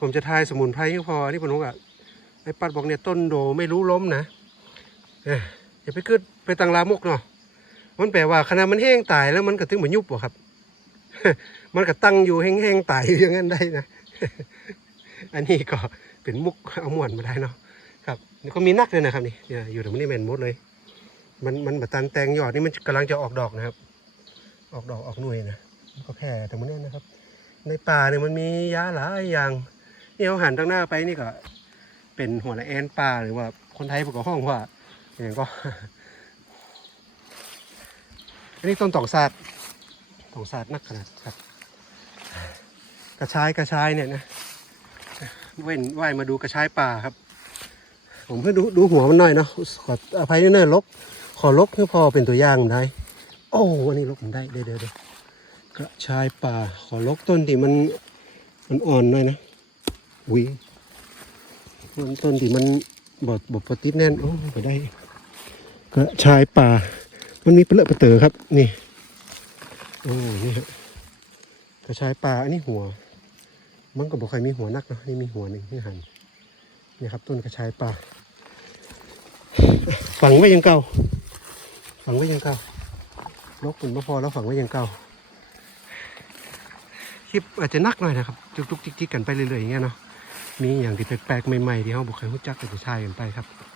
ผมจะทายสมุนไพรให้พอที่ผมบอกอะไอ้ปัดบอกเนี่ยต้นโดไม่รู้ล้มนะเอ้ยอย่าไปขึ้นไปตังลามกเนาะมันแปลว่าขณะมันแห้งตายแล้วมันก็ถึงเหมือนยุบบ่ครับ มันก็ตั้งอยู่แห้งๆตายอยู่อย่างนั้นได้นะ อันนี้ก็เป็นมุกเอามวนมาได้เนาะครับก็มีนักเลยนะครับนี่เนี่ยอยู่ตรงนี้แมนมดเลย มันมันแบบตันแตงยอดนี่มันกำลังจะออกดอกนะครับ ออกดอกออกหน่วยนะก็แค่แต่มันเนี่ยนะครับ ในป่าเนี่ยมันมียาหลายอย่าง นี่เอาหันทางหน้าไปนี่ก็ เป็นหัวละแอนป่าหรือว่าคนไทยบอกกับห้องว่าอย่างก็ อันนี้ต้นตอกศาสตร์ตอกศาสตร์นักขนาดครับ กระชายกระชายเนี่ยนะเว้นว่ายมาดูกระชายป่าครับ ผมเพิ่งดูดูหัวมันหน่อยเนาะขออภัยด้วยเนอะลกขอลกให้พอเป็นตัวอย่างได้ โอ้อันนี้ลกผมได้เดี๋ยวเดี๋ยวเดี๋ยวกระชายป่า ขอลกต้นที่มันมันอ่อนหน่อยนะ อุ้ยมันต้นที่มันบดบดปติดแน่นโอ้ไปได้กระชายป่า มันมีเปลือกเปเตอครับ นี่โอ้นี่ฮะกระชายป่าอันนี้หัว มันก็บอกใครมีหัวนักเนาะนี่มีหัวหนึ่งที่หันนี่ครับ ต้นกระชายป่าฝังไว้อยังเก่าฝังไว้อยังเก่าลกมันไม่พอแล้วฝังไว้อยังเก่าคลิปอาจจะนักหน่อยนะครับจุกๆจิกๆกันไปเรื่อยๆอย่างเงี้ยเนาะ มีอย่างที่แปลกๆใหม่ๆที่เขาบอกเครรู้จักก็จะใช้กันไปครับ